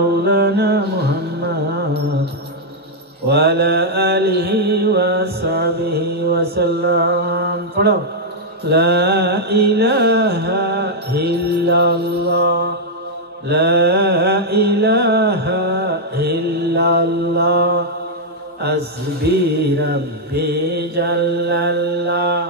مولانا محمد وعلى آله وصحبه وسلم. पढ़ो لا إله إلا الله لا إله إلا الله حسبي ربي جل الله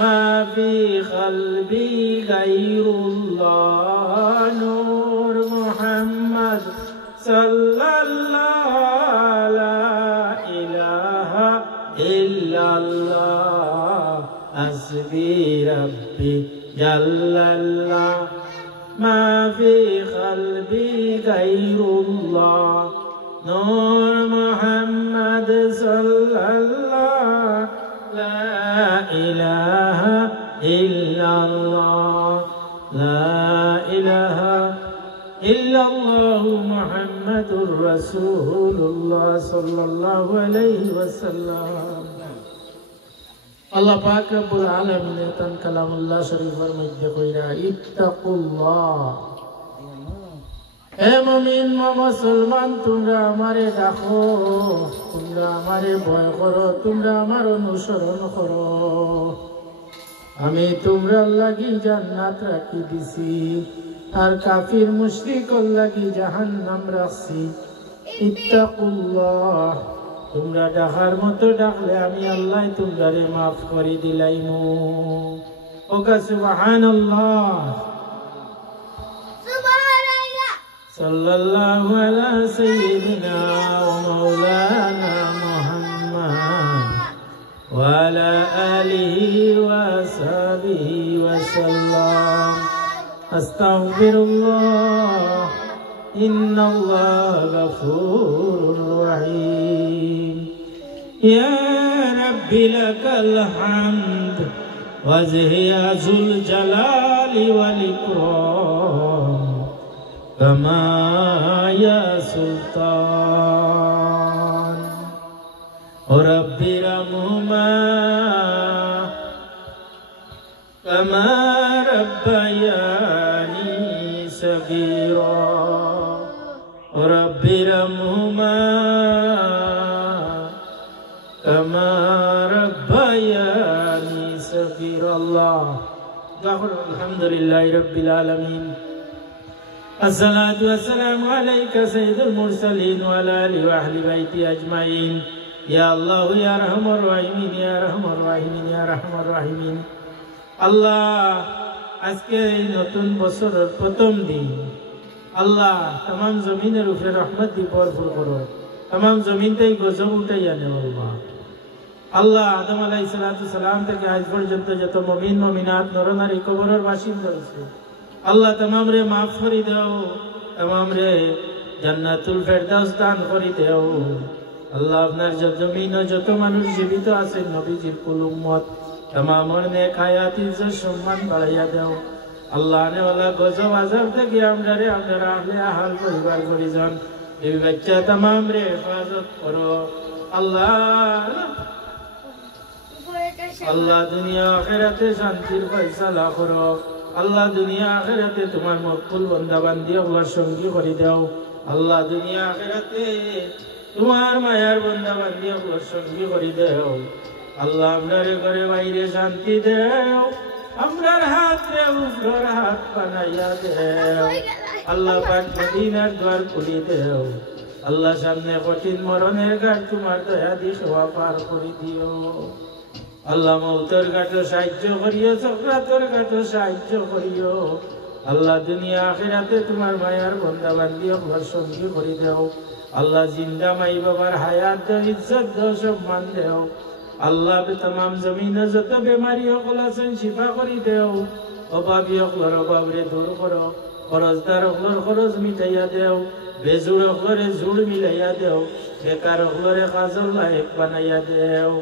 ما في قلبي غير الله نور محمد صلى الله لا إله إلا الله حسبي ربي جل الله ما في قلبي غير الله نور محمد صلى الله لا إله إلا الله لا إله إلا الله محمد رسول الله صلى الله عليه وسلم. আল্লাহ পাক রব্বুল আলামিন তান কালামুল্লাহ শরীফের মধ্যে কইরা ইত্তাকুল্লাহ, হে মুমিন মুসলমান তোমরা আমারে ডাকো, তোমরা আমারে ভয় করো, তোমরা আমার অনুসরণ করো। আমি তোমরা লাগি জান্নাত রাখি দিছি আর কাফির মুশরিকর লাগি জাহান্নাম রাখছি। ইত্তাকুল্লাহ, তোমরা ডাকার মতো ডাকলে আমি আল্লাহ তোমরারে মাফ করে দিলাইমু। ওকা সুবহানাল্লাহ সুবহানাল্লাহ সাল্লাল্লাহু আলা সাইয়্যিদিনা ওয়া মাওলানা মুহাম্মদ ওয়া আলা আলিহি ওয়া সাহবিহি ওয়া সাল্লাম। আস্তাগফিরুল্লাহ ইন্নাল্লাহা গফুরুর রহিম। ইয়া রাব্বি লাকাল হামদ ওয়াজহিয়া যুল জালালি ওয়াল ইকরাম কামা ইয়া সুলতান। ও রাব্বি রাহমুমা কামা রাব্বায়ানি সগীরা। ও রাব্বি রাহমুমা কামা রাব্বায়ানি সগীরা। আল্লাহ আলহামদুলিল্লাহি রাব্বিল আলামিন। الصلاة والسلام عليك سيد المرسلين وعلى آله وأهل بيته أجمعين. يا الله يا أرحم الراحمين يا أرحم الراحمين يا أرحم الراحمين. আল্লাহ আজকে এই নতুন বছরের প্রথম দিন, আল্লাহ तमाम জমিনের উপরে রহমত দিয়ে ভরপুর করো, तमाम জমিনটাই গজব উঠাইয়া নেও। আল্লাহ আদম আলাইহিস সালাম থেকে আজ পর্যন্ত যত মুমিন মুমিনাত নরনারী কবরের বাসিন্দা হয়েছে, আল্লাহ तमाम রে মাফ করে দাও, तमाम রে জান্নাতুল ফেরদাউস দান করে দাও। আল্লাহ আপনার জমিনে যত মানুষ জীবিত আছেন নবীজির কুল উম্মত तमाम নেক হায়াত ইজ্জত সম্মান বাড়াইয়া দাও। আল্লাহ নেওয়ালা গজব আযাব থেকে আমরারে আপনারা আহলে আহাল পরিবার পরিজন এই বাচ্চা तमाम রে হেফাজত করো। আল্লাহ আল্লাহ দুনিয়া আখিরাতে শান্তির ফয়সালা করো। আল্লাহ দুনিয়া আখিরাতে তোমার মকবুল বান্দা বান্দি আল্লাহর সঙ্গী করে দাও। আল্লাহ দুনিয়া আখিরাতে তোমার মায়ার বান্দা বান্দি আল্লাহর সঙ্গী করে দাও। আল্লাহ আমরার ঘরে বাইরে শান্তি দেও, আমরার হাতে উপর হাত বানাইয়া দেও। আল্লাহ পাক মদিনার দ্বার খুলে দেও। আল্লাহ সামনে কঠিন মরণের ঘাট তোমার দয়া দিয়ে সেবা পার করে দিও। আল্লাহ মৌতের ঘাটে সাহায্য করিও, চক্রাতের ঘাটে সাহায্য করিও। আল্লাহ দুনিয়া আখিরাতে তোমার মায়ার বান্দা বান্দি আল্লাহর সঙ্গী করে দেও। আল্লাহ জিন্দা মাই বাবার হায়াত দাও, ইজ্জত দাও, সম্মান দেও। আল্লাহ तमाम জমিনে যত বেমারি সকল আছেন শিফা করে দেও। অভাবী সকলের অভাব রে দূর করো, খরচদার সকলের খরচ মিটাইয়া দেও, বেজুড় সকলের জুড় মিলাইয়া দেও, বেকার সকলের কাজল লায়েক বানাইয়া দেও।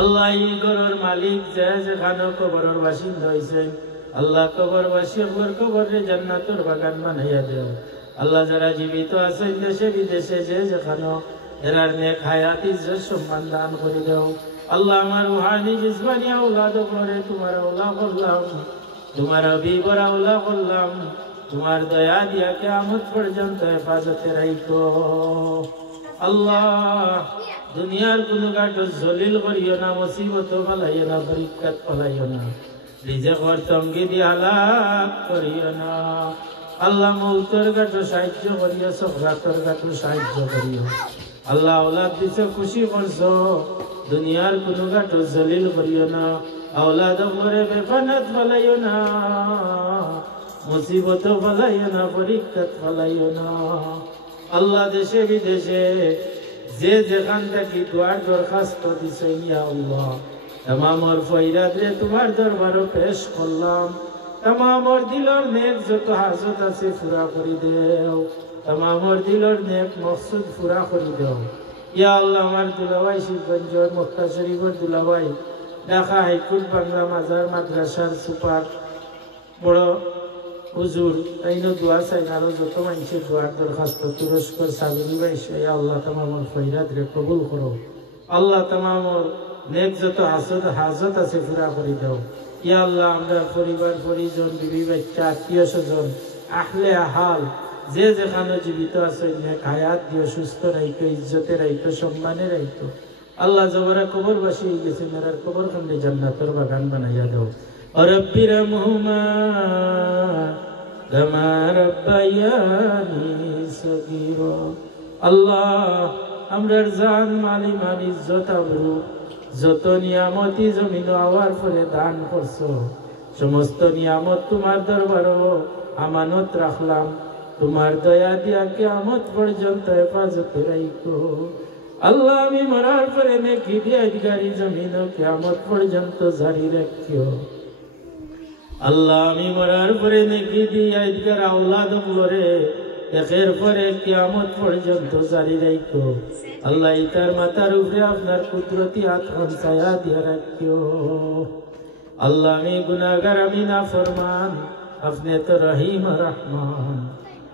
আল্লাহ এই ঘরের মালিক যে যেখানে কবরের বাসিন্দা হয়েছেন, আল্লাহ কবরবাসী সকলের কবরে জান্নাতের বাগান বানাইয়া দেও। আল্লাহ যারা জীবিত আছেন দেশে বিদেশে যে যেখানে এরার নেক হায়াত ইজ্জত সম্মান দান করে দাও। আল্লাহ আমার রুহানি জিসমানি আওলাদ করে তোমার আওলা করলাম, তোমার হাবিবর আওলা করলাম, তোমার দয়া দিয়া কিয়ামত পর্যন্ত হেফাজতে রাখো আল্লাহ দুনিয়ার কোনো ঘাট জলিল করিও না মুসিবত ফলাইও না পরীক্ষাত ফলাইও না রিজেকর তঙ্গি দিয়ে হালাক করিও না আল্লাহ মৌতের ঘাটও সাহায্য করিও সফরাতর ঘাটও সাহায্য করিও আল্লাহ আওলাদ দিছে খুশি করছো দুনিয়ার কোনো ঘাটও জলিল করিও না আওলাদ করে বেফানাত ফলাইও না মুসিবত ফলাইও না পরীক্ষাত ফলাইও না আল্লাহ দেশে বিদেশে যে যেখান থেকে দুয়ার দরখাস্ত দিছে ইয়া আল্লাহ तमामर फैराद रे तुम्हार दरबार पेश करलाम तमामर दिलर नेक যত হাজত আছে পুরা করে দাও तमामर दिलर नेक मकसद पूरा করে দাও ইয়া আল্লাহ আমার দুলাভাই শিবগঞ্জের মক্কা শরীফের দুলাভাই ঢাকা হাইকুল বাংলা মাজার মাদ্রাসার সুপার বড় হুজুর আইনো দোয়া চাই আরো যত মানুষের দোয়ার দরখাস্ত তুরস্কর সাবিনী ভাই ইয়া আল্লাহ तमामर फैराद রে কবুল করো আল্লাহ तमामर नेक যত হাজত আছে পুরা করে দাও ইয়া আল্লাহ আমরা পরিবার পরিজন বিবি বাচ্চা আত্মীয় স্বজন আহলে আহাল যে যেখানে জীবিত আছে নেক হায়াত দিও সুস্থ রাখো ইজ্জতে রাখো সম্মানে রাখো আল্লাহ জবরা কবরবাসী গেছে মেরার কবর খন্ডে জান্নাতের বাগান বানাইয়া দাও রব্বি রহমহুমা কামা রাব্বায়ানি সগীরা আল্লাহ আমরার জান মালি মান ইজ্জত আবরু যত নিয়ামতি জমিন আওয়ার পরে দান করছো সমস্ত নিয়ামত তোমার দরবারও আমানত রাখলাম তোমার দয়া দিয়া কিয়ামত পর্যন্ত হেফাজতে রাখো আল্লাহ আমি মরার পরে নেকি দিয়া গাড়ি জমিন কিয়ামত পর্যন্ত জারি রাখিও আল্লাহ আমি মরার পরে নেকি দিয়া গার আওলাদ গুলোরে একের পরে কিয়ামত পর্যন্ত জারি রাখো আল্লাহ ইতার মাথার উপরে আপনার কুদরতি হাত ছায়া দিয়ে রাখিও আল্লাহ আমি গুনাহগার আমি নাফরমান আপনি তো রহিম রহমান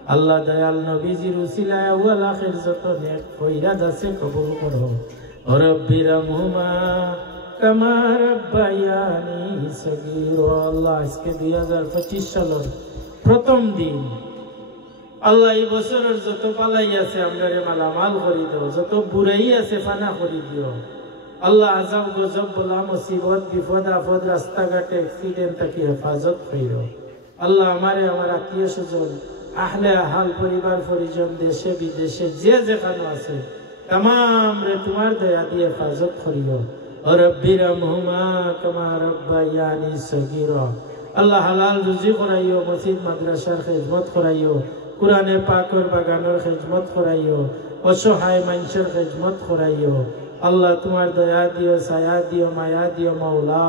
আল্লাহ দয়াল নবীজির উসিলায় আউয়াল আখির যত নেক ফয়রাদ আছে কবুল করো রব্বি রহমহুমা কামা রাব্বায়ানি সগীরা আল্লাহ আজকে 2025 সালের প্রথম দিন আল্লাহ এই বছরের যত পালাই আছে আমরা মালামাল করে দাও যত বুড়াই আছে ফানা করে দিও আল্লাহ আযাব গজব বলা মুসিবত বিপদ আপদ রাস্তাঘাটে অ্যাক্সিডেন্ট থেকে হেফাজত কইরো আল্লাহ আমারে আমার আত্মীয় স্বজন আহলে আহাল পরিবার পরিজন দেশে বিদেশে যে যেখানে আছে तमाम রে তোমার দয়া দিয়ে হেফাজত করিও রব্বি রহমহুমা কামা রাব্বায়ানি সগীরা আল্লাহ হালাল রুজি করাইও মসজিদ মাদ্রাসার খিদমত করাইও কুরআনে পাকের বাগানের খিদমত করাইও অসহায় মানুষের খিদমত করাইও আল্লাহ তোমার দয়া দিও ছায়া দিও মায়া দিও মাওলা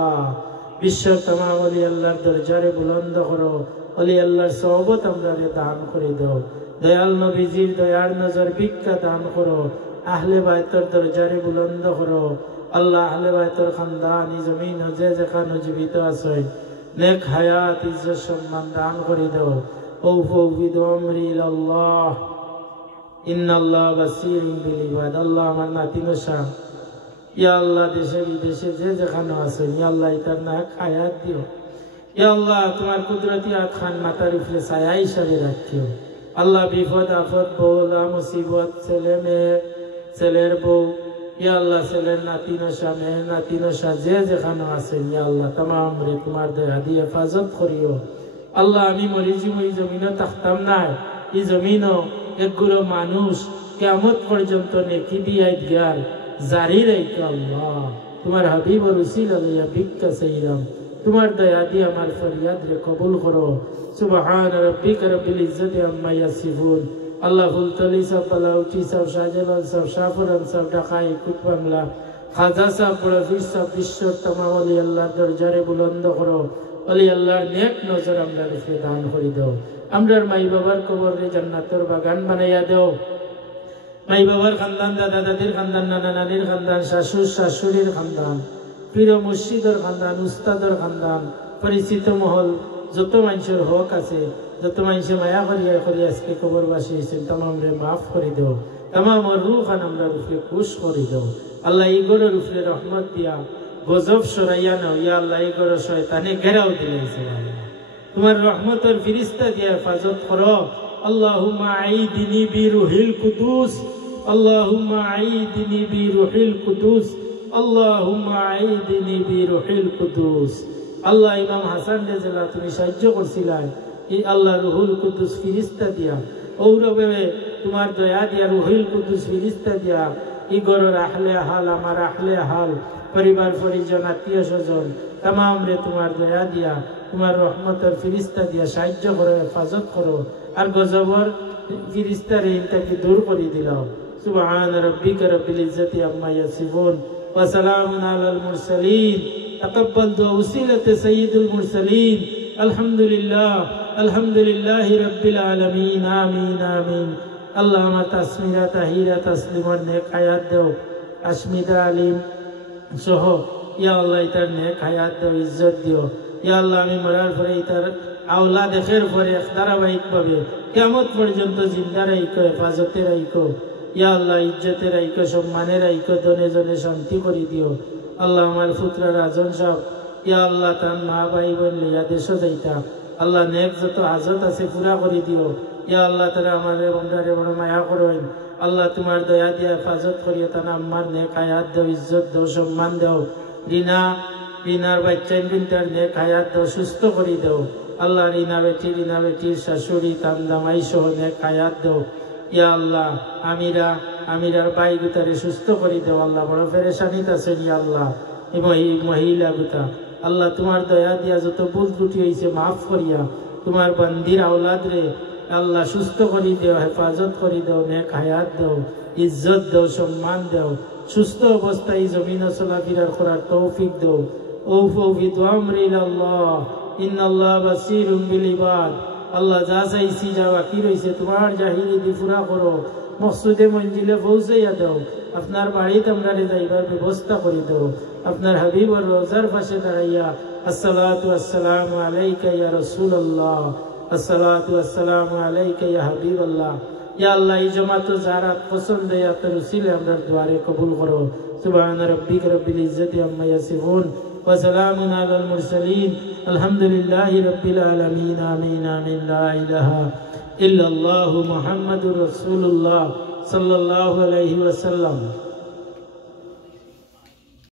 বিশ্বের तमाम ওলি আল্লাহর দরজারে বুলন্দ করো ওলি আল্লাহর সওবত আমরারে দান করে দাও দয়াল নবীজির দয়ার নজর ভিক্ষা দান করো আহলে বাইতের দরজারে বুলন্দ করো আল্লাহ আহলে বাইতের খানদানি জমিন যে যেখানে জীবিত আছে নেক হায়াত ইজ্জত সম্মান দান করে দাও أوفوا أمري إلى الله إن الله بصير بالعباد الله আমারনা তিনশা ইয়া আল্লাহ দেশে বিদেশে যে যেখানে আছে ইয়া আল্লাহ ইতার নাক হায়াত দিও ইয়া আল্লাহ তোমার কুদরতি হাত খান মাথার উপরে ছায়া হিসাবে রাখিও আল্লাহ বিপদ আপদ বলা মুসিবত ছেলে মেয়ে ছেলের বউ ইয়া আল্লাহ ছেলের নাতি নশা মেয়ের নাতি নশা যে যেখানে আছে ইয়া আল্লাহ तमाम রে তোমার দয়া দিয়ে হেফাজত করিও আল্লাহ আমি মরিজি মই জমিনে থাকতাম না এই জমিনও একগুলো মানুষ কিয়ামত পর্যন্ত নেকি দিয়ে গিয়ার জারি রাখো আল্লাহ তোমার হাবিবর উসিলা লইয়া ভিক্ষা চাইলাম তোমার দয়া দিয়ে আমার ফরিয়াদ রে কবুল করো সুবহান রাব্বিকা রাব্বিল ইজ্জাতি আম্মা ইয়াসিফুন আল্লাহ ফুলতলি সাহেব পালাউটি সাহেব শাহজালাল সাহেব শাহপুরান সাহেব ঢাকায় কুত বাংলা খাজা সাহেব বড়ফির সাহেব বিশ্বর तमाम ওলি আল্লাহর দরজারে বুলন্দ করো ওলি আল্লাহর নেক নজর আমরা রেখে দান করে দাও আমরার মাই বাবার কবরে জান্নাতের বাগান বানাইয়া দাও মাই বাবার খানদান দাদা দাদির খানদান নানা নানির খানদান শাশুড় শাশুড়ির খানদান পীর মুর্শিদের খানদান উস্তাদের খানদান পরিচিত মহল যত মানুষের হক আছে যত মানুষে মায়া করিয়া করিয়া আজকে কবরবাসী হয়েছেন तमाम রে মাফ করে দাও तमाम রূহ খান আমরা রূপে খুশ করে দাও আল্লাহ ইগরের উপরে রহমত দিয়া গজব সরাইয়া নাও ইয়া আল্লাহ ইগর শয়তানে ঘেরাও দিলাইছে তোমার রহমতের ফিরিস্তা দিয়ে হেফাজত করো। আল্লাহুম্মা আইদিনি বিরুহিল কুদুস, আল্লাহুম্মা আইদিনি বিরুহিল কুদুস, আল্লাহুম্মা আইদিনি বিরুহিল কুদুস। আল্লাহ ইমাম হাসান রেজাল্লাহ তুমি সাহায্য করছিলেন এই আল্লাহ রুহুল কুদুস ফিরিস্তা দিয়া, ঔরবে তোমার দয়া দিয়া রুহুল কুদুস ফিরিস্তা দিয়া ই গরর আহলে হাল, আমার আহলে হাল, পরিবার পরিজন আত্মীয় স্বজন তামাম রে তোমার দয়া দিয়া তোমার রহমতের ফিরিস্তা দিয়া সাহায্য করো, হেফাজত করো। আর গজবর ফিরিস্তার ইনটাকে দূর করে দিলাও। সুবহান রাব্বিকা রাব্বিল ইজ্জাতি আম্মা ইয়াসিফুন ওয়া সালামুন আলাল মুরসালিন। তাকাব্বাল দুআ ওসিলাতে সাইয়্যিদুল মুরসালিন। আলহামদুলিল্লাহ, আলহামদুলিল্লাহি রাব্বিল আলামিন। আমিন আমিন। আল্লাহ আমার তাসমিরা তাহিরা তাসলিমার নেক হায়াত দাও, আশমিদা আলিম সহ ইয়া আল্লাহ ইতার নেক হায়াত দাও, ইজ্জত দিও। ইয়া আল্লাহ আমি মরার পরে ইতার আওলা দেখের পরে ধারাবাহিকভাবে কিয়ামত পর্যন্ত জিন্দা রাইকো, হেফাজতে রাইকো। ইয়া আল্লাহ ইজ্জতে রাইকো, সম্মানে রাইকো, দনে জনে শান্তি করে দিও। আল্লাহ আমার পুত্র রাজন সাহেব ইয়া আল্লাহ তার মা ভাই বোন লইয়া দেশ যাইতা, আল্লাহ নেক যত হাজত আছে পুরা করে দিও। ইয়া আল্লাহ তারা আমার বন্ধারে বড় মায়া করেন। আল্লাহ তোমার দয়া দিয়া হেফাজত করিয়া তারা আমার নেক হায়াত দাও, ইজ্জত দাও, সম্মান দাও। রিনার বাচ্চাইন বিনটার নেক হায়াত দাও, সুস্থ করে দাও। আল্লাহ রিনা বেটির শাশুড়ি কান্দামাই সহ নেক হায়াত দাও। ইয়া আল্লাহ আমিরার বাই গুতারে সুস্থ করে দাও। আল্লাহ বড় ফেরেশানিত আছেন ইয়া আল্লাহ এই মহিলা গুতা, আল্লাহ তোমার দয়া দিয়া যত ভুল ত্রুটি হয়েছে মাফ করিয়া তোমার বান্দির আওলাদ রে আল্লাহ সুস্থ করে দেও, হেফাজত করে দেও, নেক হায়াত দাও, ইজ্জত দাও, সম্মান দাও। সুস্থ অবস্থায় জমিন চলাফেরা করার তৌফিক দাও। ইন্নাল্লাহ বাসীরুম বিল ইবাদ। আল্লাহ যা চাইছি যা বাকি রয়েছে তোমার জাহিরি দি পুরা করো, মকসুদে মঞ্জিলে পৌঁছাইয়া দাও। আপনার বাড়িতে আমরা যাইবার ব্যবস্থা করে দাও। আপনার হাবিবর রোজার পাশে দাঁড়াইয়া আসসালাতু আসসালামু আলাইকা ইয়া রাসূলুল্লাহ, আসসালাতু আসসালামু আলাইকা ইয়া হাবিবাল্লাহ। ইয়া আল্লাহ এই জামাত যারা পছন্দ ইয়া তোর উসিলে আমরা দুয়ারে কবুল করো। সুবহান রাব্বিকা রাব্বিল ইজ্জাতি আম্মা ইয়াসিফুন ওয়া সালামুন আলাল মুরসালিন। আলহামদুলিল্লাহি রাব্বিল আলামিন। আমিন আমিন। লা ইলাহা ইল্লাল্লাহু মুহাম্মাদুর রাসূলুল্লাহ সাল্লাল্লাহু আলাইহি ওয়াসাল্লাম।